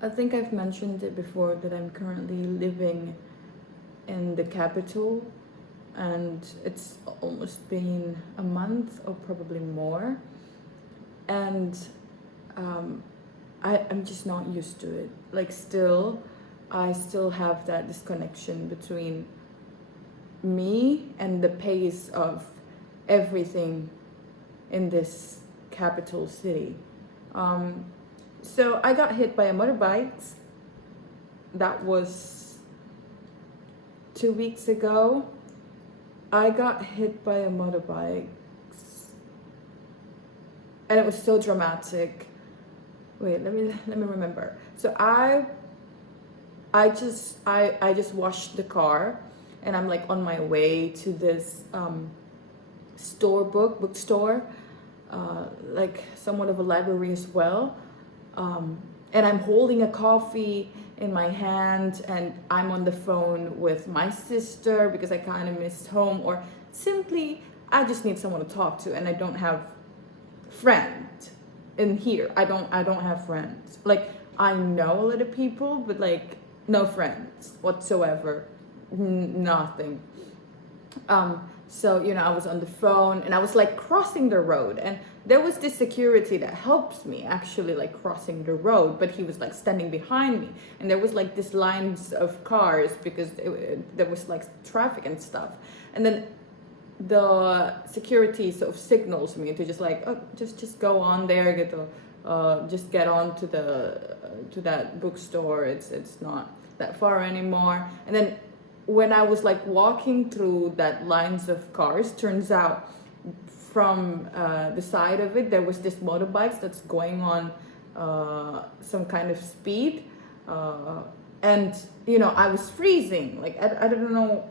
I think I've mentioned it before that I'm currently living in the capital, and it's almost been a month or probably more. And um, I'm just not used to it. Like, still, I still have that disconnection between me and the pace of everything in this capital city. Um, so I got hit by a motorbike. That was 2 weeks ago. I got hit by a motorbike, and it was so dramatic. Wait, let me remember. So I just washed the car, and I'm like on my way to this bookstore, like somewhat of a library as well. And I'm holding a coffee in my hand, and I'm on the phone with my sister because I kind of missed home, or simply I just need someone to talk to, and I don't have friend in here. I don't have friends. Like, I know a lot of people, but like no friends whatsoever. Nothing. So I was on the phone, and I was like crossing the road, and there was this security that helps me actually, like crossing the road, but he was like standing behind me, and there was like this lines of cars because there was like traffic and stuff. And then the security sort of signals me to just like, oh, just go on there, just get on to to that bookstore. It's not that far anymore. And then when I was like walking through that lines of cars, turns out from the side of it there was this motorbikes that's going on some kind of speed, and I was freezing. Like, I don't know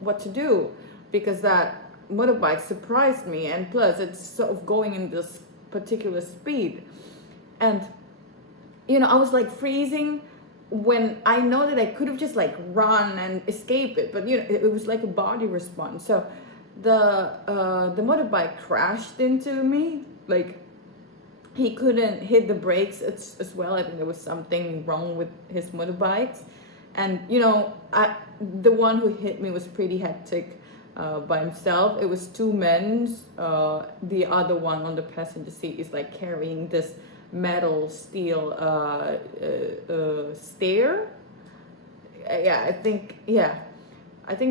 what to do, because that motorbike surprised me, and plus it's sort of going in this particular speed. And I was like freezing when I know that I could have just like run and escape it, but it was like a body response. So the motorbike crashed into me. Like, he couldn't hit the brakes as well. I think there was something wrong with his motorbikes. And the one who hit me was pretty hectic, by himself. It was two men. The other one on the passenger seat is like carrying this metal steel stair. I think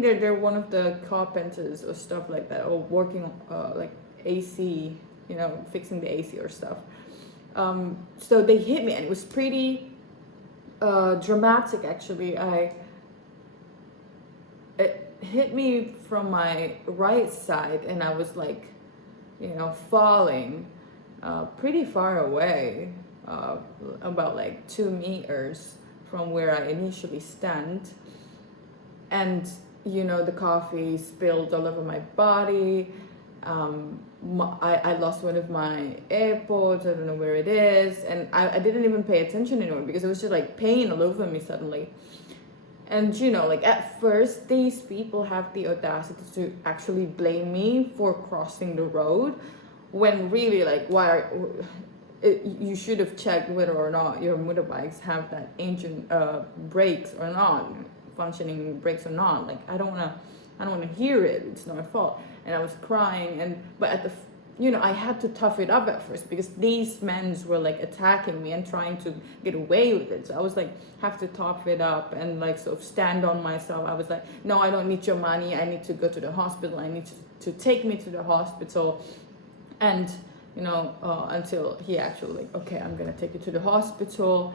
they're one of the carpenters or stuff like that, or working like AC, fixing the AC or stuff. So they hit me, and it was pretty dramatic actually. It hit me from my right side, and I was like, falling pretty far away, about like 2 meters from where I initially stand. And the coffee spilled all over my body. I lost one of my AirPods. I don't know where it is, and I didn't even pay attention anymore because it was just like pain all over me suddenly. And like at first, these people have the audacity to actually blame me for crossing the road, when really, like, you should have checked whether or not your motorbikes have that engine brakes or not, functioning brakes or not. Like, I don't wanna hear it. It's not my fault. And I was crying, but at the I had to tough it up at first because these men were like attacking me and trying to get away with it. So I was like, have to tough it up and like sort of stand on myself. I was like, no, I don't need your money. I need to go to the hospital. I need to take me to the hospital. And until he actually like, okay, I'm gonna take you to the hospital.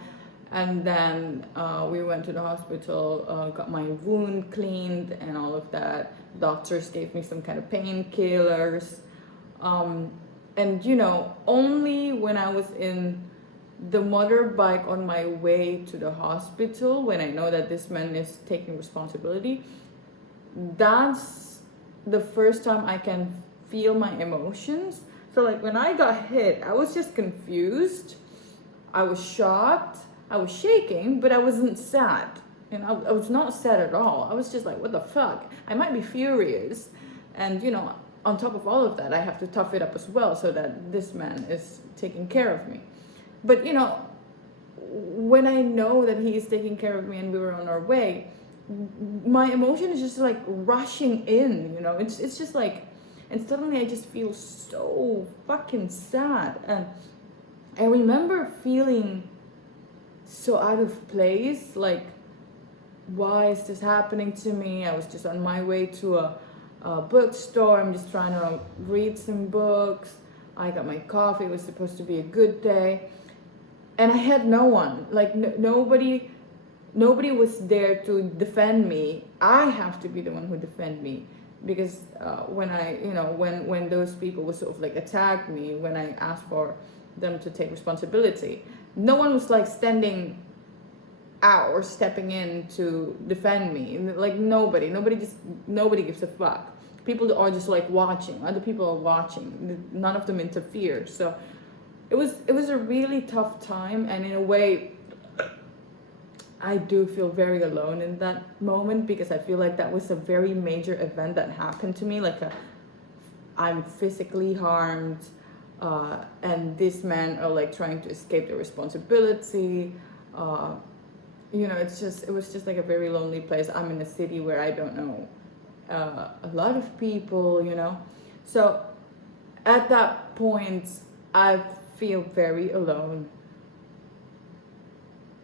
And then we went to the hospital, got my wound cleaned and all of that. Doctors gave me some kind of painkillers. And only when I was in the motorbike on my way to the hospital, when I know that this man is taking responsibility, that's the first time I can feel my emotions. So like when I got hit, I was just confused. I was shocked. I was shaking, but I wasn't sad. And I was not sad at all. I was just like, what the fuck? I might be furious. And, on top of all of that, I have to tough it up as well so that this man is taking care of me. But, when I know that he is taking care of me and we were on our way, my emotion is just like rushing in, you know. It's just like, and suddenly I just feel so fucking sad. And I remember feeling so out of place, like, why is this happening to me? I was just on my way to a bookstore. I'm just trying to read some books. I got my coffee. It was supposed to be a good day. And I had no one, like nobody was there to defend me. I have to be the one who defend me, because when I, you know, when those people would sort of like attack me, when I asked for them to take responsibility, no one was like standing out or stepping in to defend me. Like nobody gives a fuck. People are just like watching. Other people are watching. None of them interfere. So it was a really tough time, and in a way I do feel very alone in that moment, because I feel like that was a very major event that happened to me. Like I'm physically harmed, and these men are like trying to escape the responsibility. You know, it was just like a very lonely place. I'm in a city where I don't know a lot of people, you know. So at that point, I feel very alone.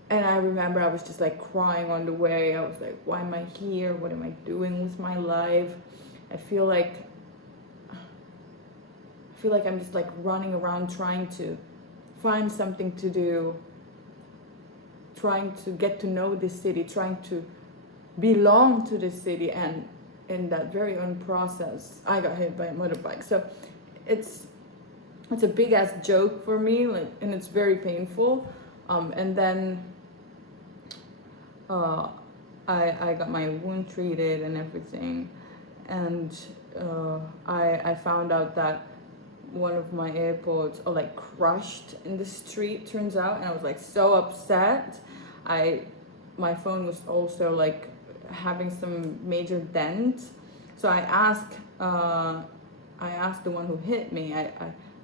And I remember I was just like crying on the way. I was like, why am I here? What am I doing with my life? I feel like I'm just like running around trying to find something to do, trying to get to know this city, trying to belong to this city. And in that very own process, I got hit by a motorbike. So it's a big ass joke for me, like, and it's very painful. And then I got my wound treated and everything, and I found out that one of my AirPods are like crushed in the street, turns out, and I was like so upset. My phone was also like having some major dent, so I asked the one who hit me.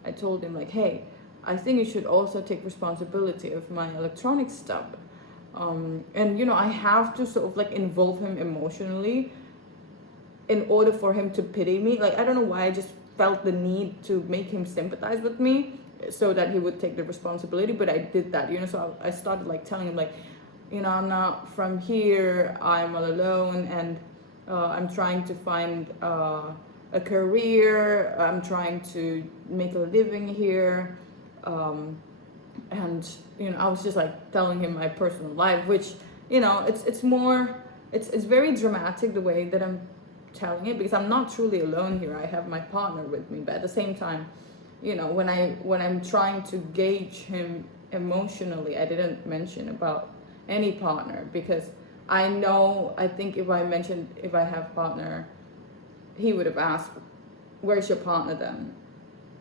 I told him like, hey, I think you should also take responsibility of my electronic stuff. And you know, I have to sort of like involve him emotionally in order for him to pity me. Like, I don't know why, I just felt the need to make him sympathize with me so that he would take the responsibility. But I did that, you know. So I started like telling him like, you know, I'm not from here, I'm all alone, and I'm trying to find a career, I'm trying to make a living here. And you know, I was just like telling him my personal life, which, you know, it's very dramatic the way that I'm telling it, because I'm not truly alone here. I have my partner with me, but at the same time, you know, when I'm trying to gauge him emotionally, I didn't mention about any partner, because I think if I mentioned if I have partner, he would have asked, where's your partner then?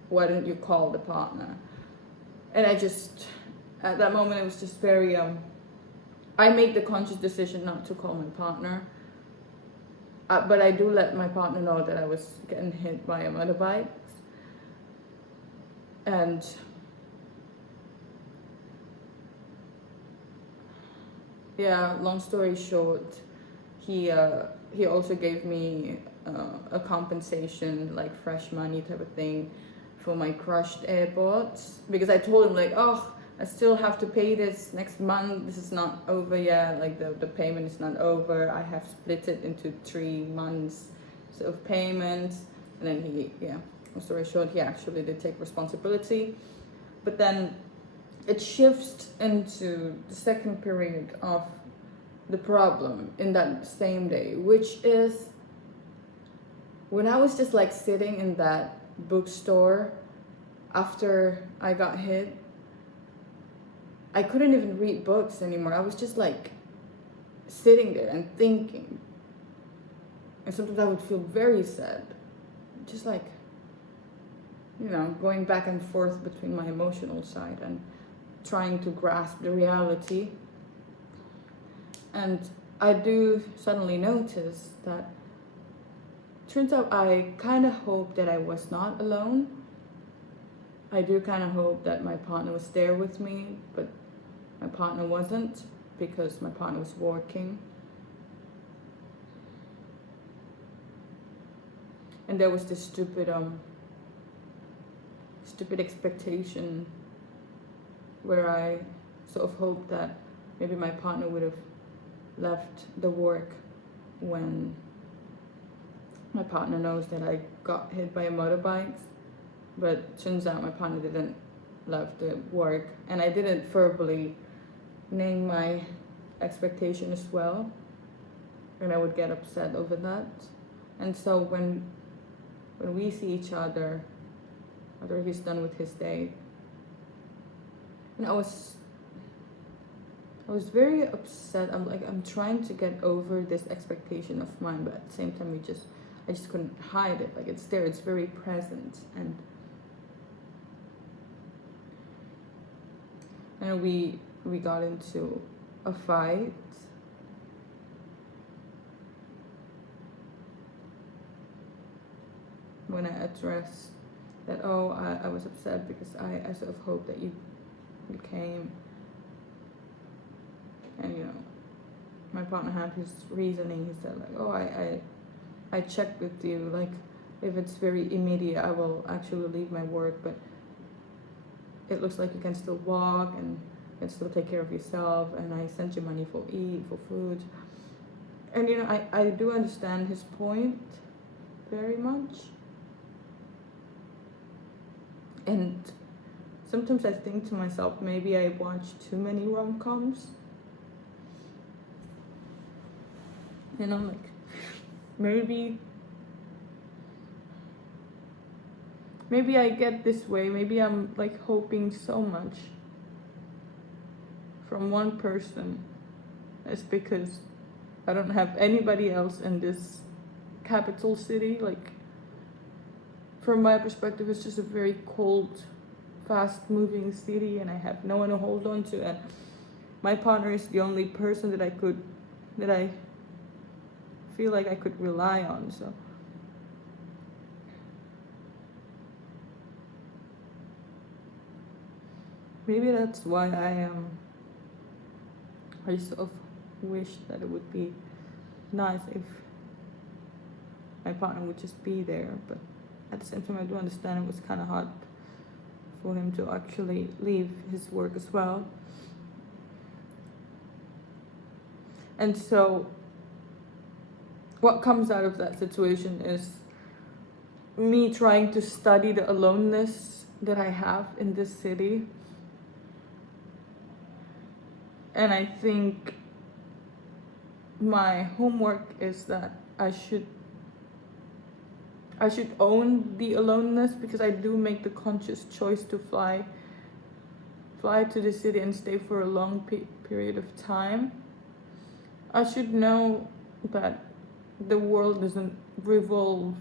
Why didn't you call the partner? And I just, at that moment, it was just very, I made the conscious decision not to call my partner. But I do let my partner know that I was getting hit by a motorbike. And yeah, long story short, he also gave me a compensation, like fresh money type of thing, for my crushed AirPods, because I told him like, oh, I still have to pay this next month. This is not over yet. Like the payment is not over. I have split it into 3 months of payments. And then long story short, he actually did take responsibility. But then it shifts into the second period of the problem in that same day, which is when I was just like sitting in that bookstore after I got hit. I couldn't even read books anymore. I was just like sitting there and thinking. And sometimes I would feel very sad. Just like, you know, going back and forth between my emotional side and trying to grasp the reality. And I do suddenly notice that turns out I kind of hope that I was not alone. I do kind of hope that my partner was there with me, but my partner wasn't, because my partner was working. And there was this stupid expectation where I sort of hoped that maybe my partner would have left the work when my partner knows that I got hit by a motorbike. But turns out my partner didn't left the work, and I didn't verbally name my expectation as well, and I would get upset over that. And so when we see each other after he's done with his day, and I was very upset. I'm trying to get over this expectation of mine, but at the same time I just couldn't hide it. Like, it's there, it's very present. And we got into a fight. When I addressed that, I was upset because I sort of hoped that you came. And my partner had his reasoning. He said like, I checked with you, like, if it's very immediate I will actually leave my work, but it looks like you can still walk and you can still take care of yourself, and I sent you money for food. And I do understand his point very much. And sometimes I think to myself, maybe I watch too many rom-coms. Like, maybe I get this way. Maybe I'm like hoping so much from one person. It's because I don't have anybody else in this capital city. Like, from my perspective, it's just a very cold, fast moving city, and I have no one to hold on to. And my partner is the only person that I feel like I could rely on. So maybe that's why I sort of wish that it would be nice if my partner would just be there. But at the same time, I do understand it was kind of hard for him to actually leave his work as well. And so what comes out of that situation is me trying to study the aloneness that I have in this city. And I think my homework is that I should own the aloneness, because I do make the conscious choice to fly to the city and stay for a long period of time. I should know that the world doesn't revolve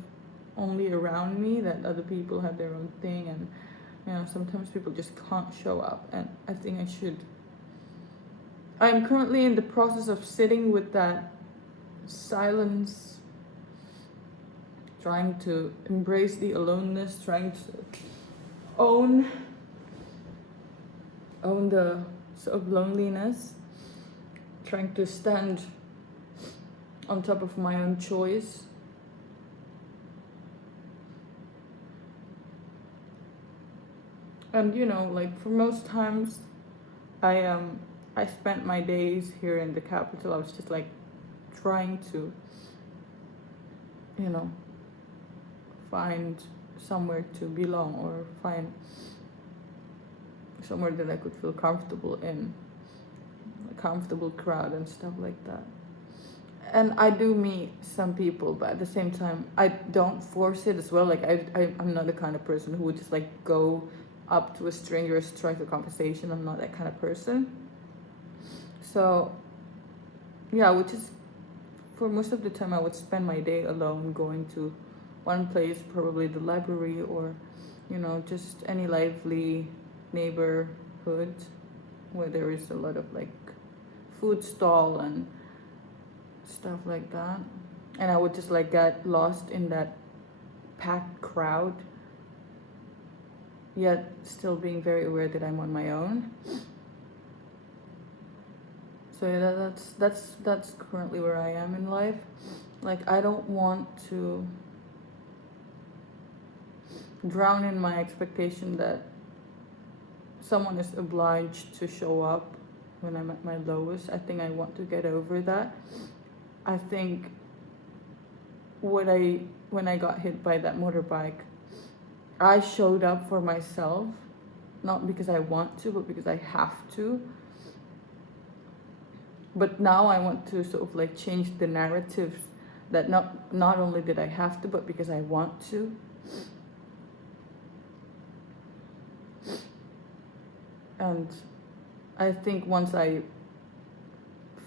only around me, that other people have their own thing, and sometimes people just can't show up. And I think I'm currently in the process of sitting with that silence, trying to embrace the aloneness, trying to own the sort of loneliness, trying to stand on top of my own choice. And like, for most times I spent my days here in the capital. I was just like trying to find somewhere to belong, or find somewhere that I could feel comfortable in, a comfortable crowd and stuff like that. And I do meet some people, but at the same time I don't force it as well. Like, I'm not the kind of person who would just like go up to a stranger, strike a conversation. I'm not that kind of person. So yeah, I would just, for most of the time, I would spend my day alone, going to one place, probably the library, or just any lively neighborhood where there is a lot of like food stall and stuff like that. And I would just like get lost in that packed crowd, yet still being very aware that I'm on my own. So yeah, that's currently where I am in life. Like I don't want to drown in my expectation that someone is obliged to show up when I'm at my lowest. I think I want to get over that. I think when I got hit by that motorbike, I showed up for myself, not because I want to, but because I have to. But now I want to sort of like change the narrative that not only did I have to, but because I want to. And I think once I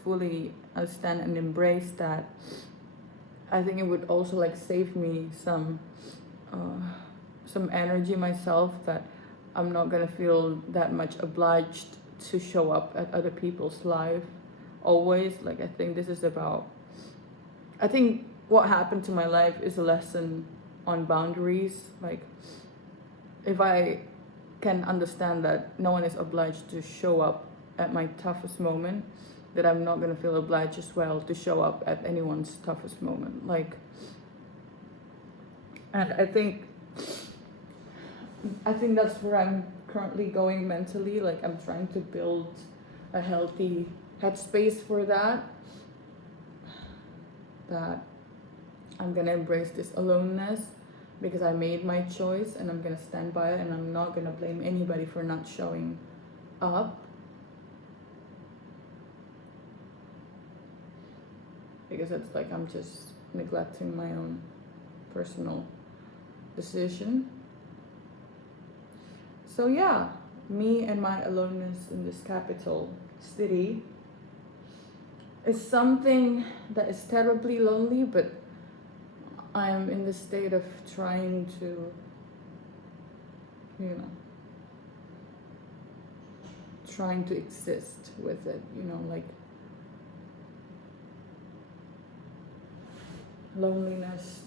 fully understand and embrace that, I think it would also like save me some energy myself, that I'm not gonna feel that much obliged to show up at other people's life always. Like I think this is about, I think what happened to my life is a lesson on boundaries. Like if I can understand that no one is obliged to show up at my toughest moment, that I'm not gonna feel obliged as well to show up at anyone's toughest moment. Like, and I think that's where I'm currently going mentally. Like I'm trying to build a healthy headspace for that. That I'm gonna embrace this aloneness because I made my choice and I'm gonna stand by it, and I'm not gonna blame anybody for not showing up. Because it's like I'm just neglecting my own personal decision. So yeah, me and my aloneness in this capital city is something that is terribly lonely, but I'm in the state of trying to, trying to exist with it, like loneliness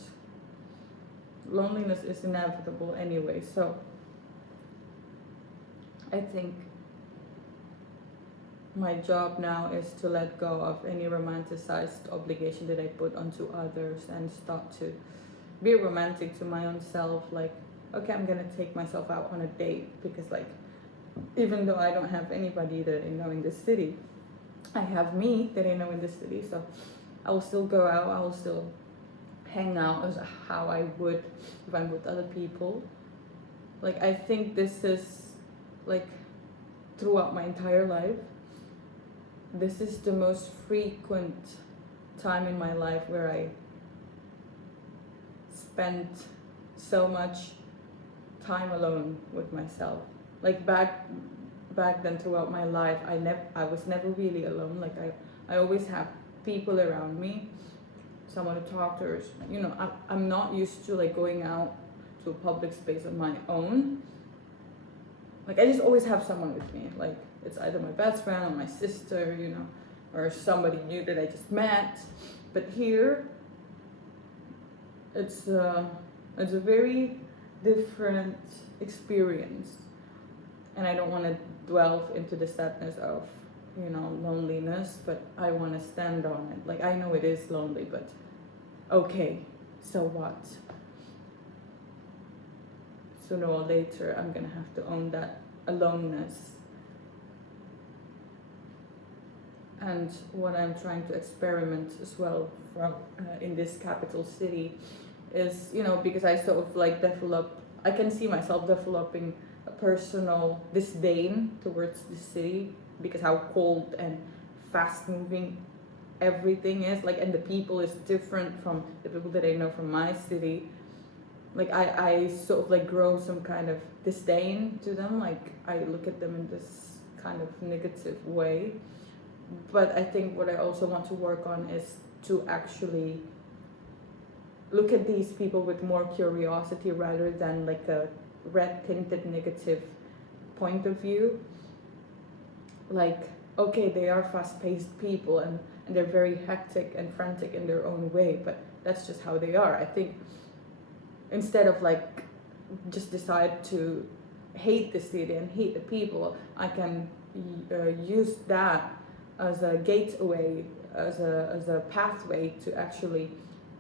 is inevitable anyway. So I think my job now is to let go of any romanticized obligation that I put onto others and start to be romantic to my own self. Like, okay, I'm gonna take myself out on a date because, like, even though I don't have anybody that I know in this city, I have me that I know in this city. So I will still go out, I will still hang out as how I would if I'm with other people. Like, I think this is, like, throughout my entire life, this is the most frequent time in my life where I spent so much time alone with myself. Like back then throughout my life, I was never really alone. Like I always have people around me, someone to talk to. I'm not used to like going out to a public space on my own. Like I just always have someone with me. Like it's either my best friend or my sister, or somebody new that I just met. But here, it's a very different experience, and I don't want to dwell into the sadness of loneliness, but I want to stand on it. Like I know it is lonely, but okay, so what? Sooner or later, I'm gonna have to own that aloneness. And what I'm trying to experiment as well from in this capital city is, because I sort of like I can see myself developing a personal disdain towards the city because how cold and fast moving everything is. Like, and the people is different from the people that I know from my city. Like I sort of like grow some kind of disdain to them. Like I look at them in this kind of negative way. But I think what I also want to work on is to actually look at these people with more curiosity rather than like a red tinted negative point of view. Like, okay, they are fast paced people and they're very hectic and frantic in their own way, but that's just how they are. I think instead of like just decide to hate the city and hate the people, I can use that as a gateway, as a pathway to actually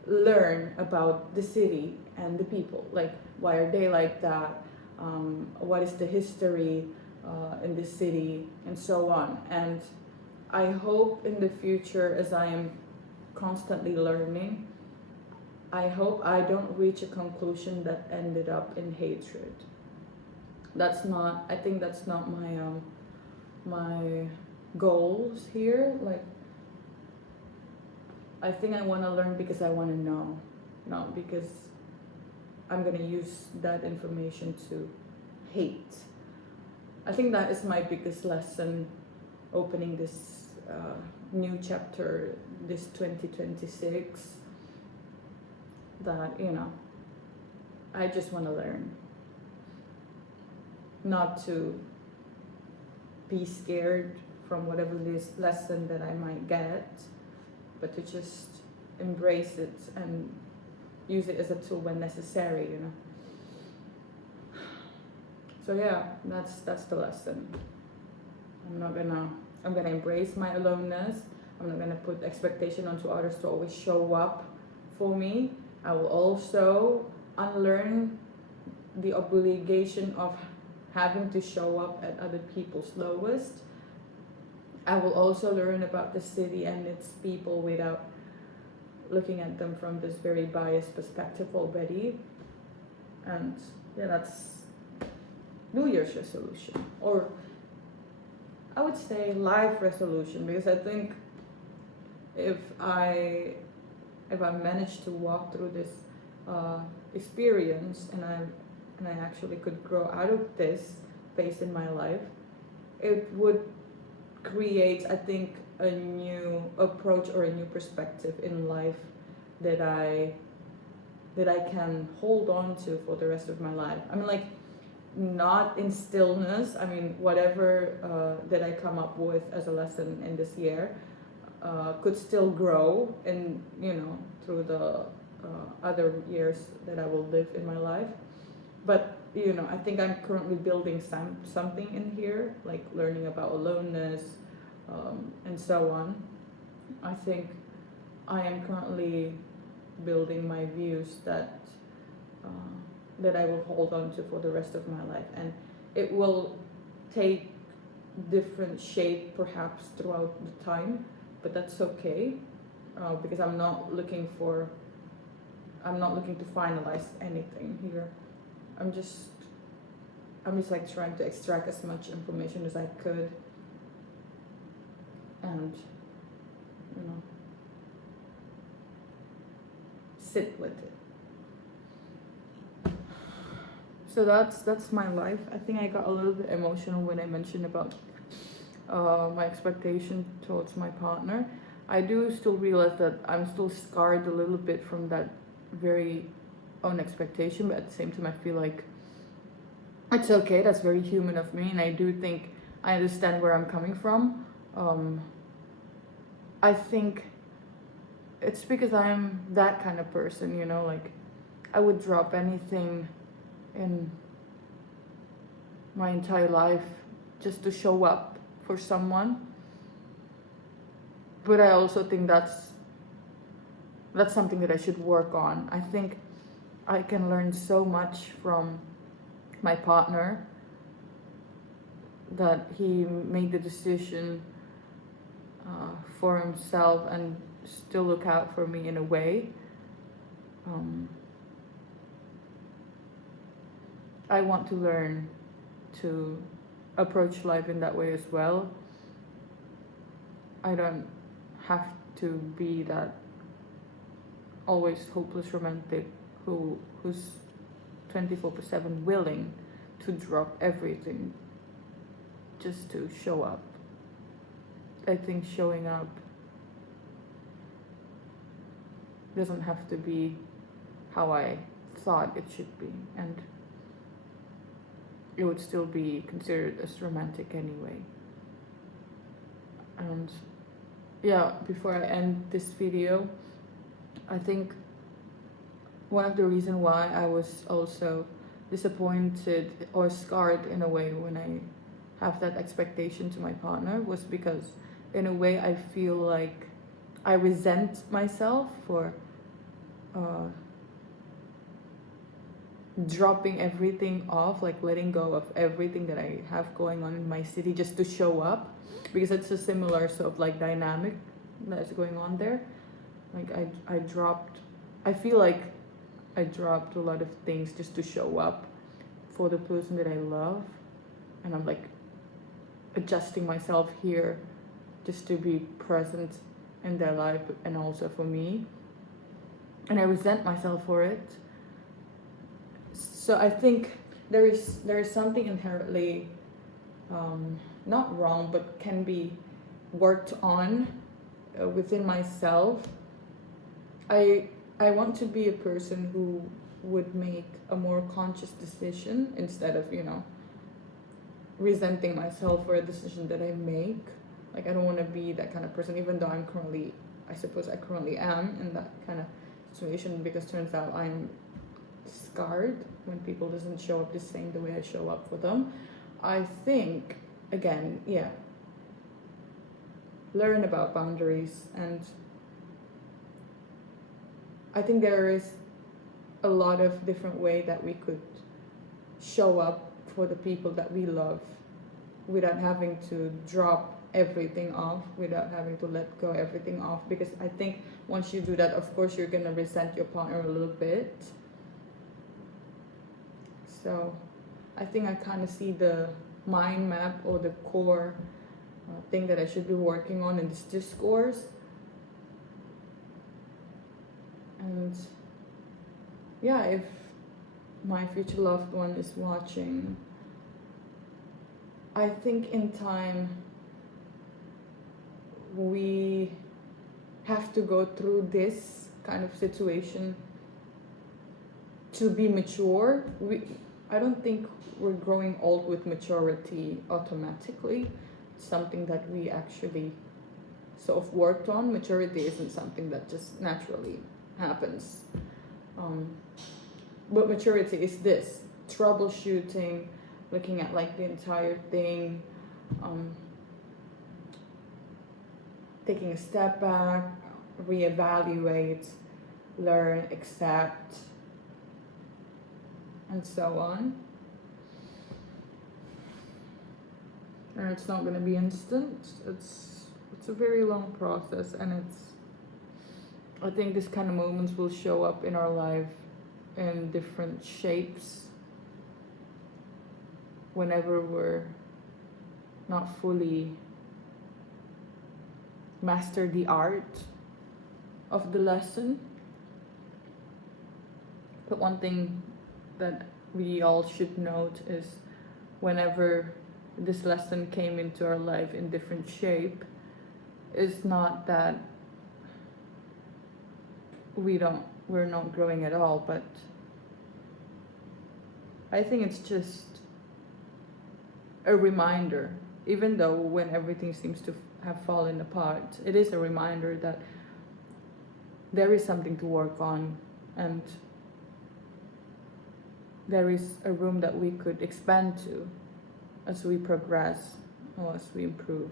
learn about the city and the people. Like, why are they like that? What is the history in this city, and so on. And I hope in the future, as I am constantly learning, I hope I don't reach a conclusion that ended up in hatred. That's not, I think that's not my goals here. Like, I think I want to learn because I want to know, not because I'm going to use that information to hate. I think that is my biggest lesson opening this new chapter, this 2026, that, you know, I just want to learn. Not to be scared from whatever this lesson that I might get, but to just embrace it and use it as a tool when necessary, you know. So yeah, that's the lesson. I'm gonna embrace my aloneness. I'm not gonna put expectation onto others to always show up for me. I will also unlearn the obligation of having to show up at other people's lowest. I will also learn about the city and its people without looking at them from this very biased perspective already. And yeah, that's New Year's resolution, or I would say life resolution, because I think if I manage to walk through this experience, and I actually could grow out of this phase in my life, it would create, I think, a new approach or a new perspective in life that I can hold on to for the rest of my life. I mean, like, not in stillness. I mean, whatever that I come up with as a lesson in this year could still grow, and, you know, through the other years that I will live in my life. But, you know, I think I'm currently building something in here, like learning about aloneness, and so on. I think I am currently building my views that I will hold on to for the rest of my life, and it will take different shape perhaps throughout the time, but that's okay, because I'm not looking to finalize anything here. I'm just like trying to extract as much information as I could, and, you know, sit with it. So that's my life. I think I got a little bit emotional when I mentioned about my expectation towards my partner. I do still realize that I'm still scarred a little bit from that very own expectation, but at the same time I feel like it's okay. That's very human of me, and I do think I understand where I'm coming from. I think it's because I'm that kind of person, you know, like I would drop anything in my entire life just to show up for someone. But I also think that's something that I should work on. I think I can learn so much from my partner, that he made the decision for himself and still look out for me in a way. I want to learn to approach life in that way as well. I don't have to be that always hopeless romantic who's 24/7 willing to drop everything just to show up. I think showing up doesn't have to be how I thought it should be, and it would still be considered as romantic anyway. And yeah, before I end this video, I think one of the reasons why I was also disappointed or scarred in a way when I have that expectation to my partner was because in a way I feel like I resent myself for uh, dropping everything off, like letting go of everything that I have going on in my city just to show up, because it's a similar sort of like dynamic that's going on there. Like I feel like I dropped a lot of things just to show up for the person that I love, and I'm like adjusting myself here just to be present in their life and also for me, and I resent myself for it. So I think there is something inherently not wrong, but can be worked on within myself. I want to be a person who would make a more conscious decision instead of resenting myself for a decision that I make. Like I don't want to be that kind of person, even though I suppose I currently am in that kind of situation, because turns out I'm scarred when people doesn't show up the same the way I show up for them. I think again, yeah, learn about boundaries, and I think there is a lot of different way that we could show up for the people that we love without having to drop everything off, without having to let go everything off, because I think once you do that, of course you're gonna resent your partner a little bit. So I think I kind of see the mind map or the core thing that I should be working on in this discourse. And yeah, if my future loved one is watching, I think in time we have to go through this kind of situation to be mature. I don't think we're growing old with maturity automatically. It's something that we actually sort of worked on. Maturity isn't something that just naturally happens. But maturity is this troubleshooting, looking at like the entire thing, taking a step back, reevaluate, learn, accept, and so on. And it's not going to be instant. It's a very long process, and I think this kind of moments will show up in our life in different shapes whenever we're not fully master the art of the lesson. But one thing that we all should note is whenever this lesson came into our life in different shape, it's not that we're not growing at all, but I think it's just a reminder, even though when everything seems to have fallen apart, it is a reminder that there is something to work on, and there is a room that we could expand to as we progress or as we improve.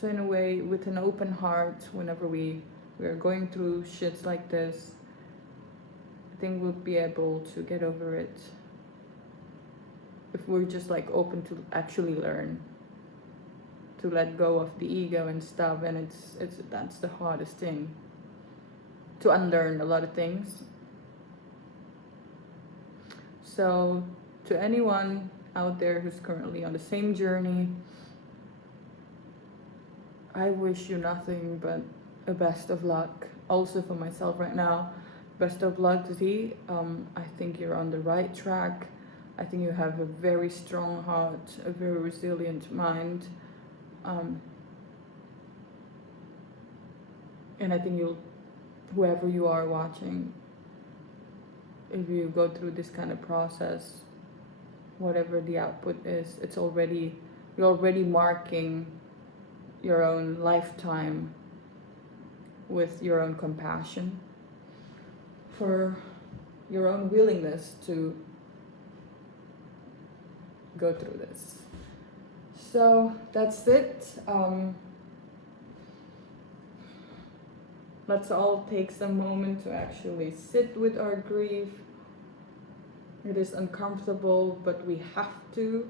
So in a way, with an open heart, whenever we are going through shits like this, I think we'll be able to get over it if we're just like open to actually learn, to let go of the ego and stuff. And that's the hardest thing, to unlearn a lot of things. So to anyone out there who's currently on the same journey, I wish you nothing but a best of luck. Also for myself right now, best of luck, Z. I think you're on the right track. I think you have a very strong heart, a very resilient mind. And I think whoever you are watching, if you go through this kind of process, whatever the output is, you're already marking your own lifetime with your own compassion for your own willingness to go through this. So that's it. Let's all take some moment to actually sit with our grief. It is uncomfortable, but we have to.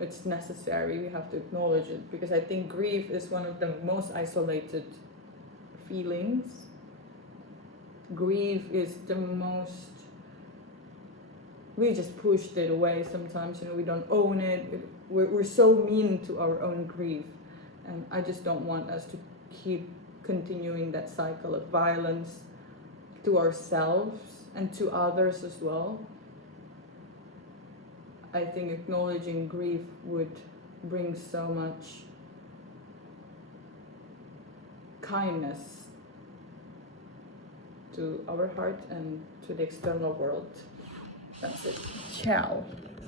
It's necessary. We have to acknowledge it, because I think grief is one of the most isolated feelings. Grief is the most, we just pushed it away sometimes, we don't own it. We're so mean to our own grief, and I just don't want us to keep continuing that cycle of violence to ourselves and to others as well. I think acknowledging grief would bring so much kindness to our heart and to the external world. That's it. Ciao.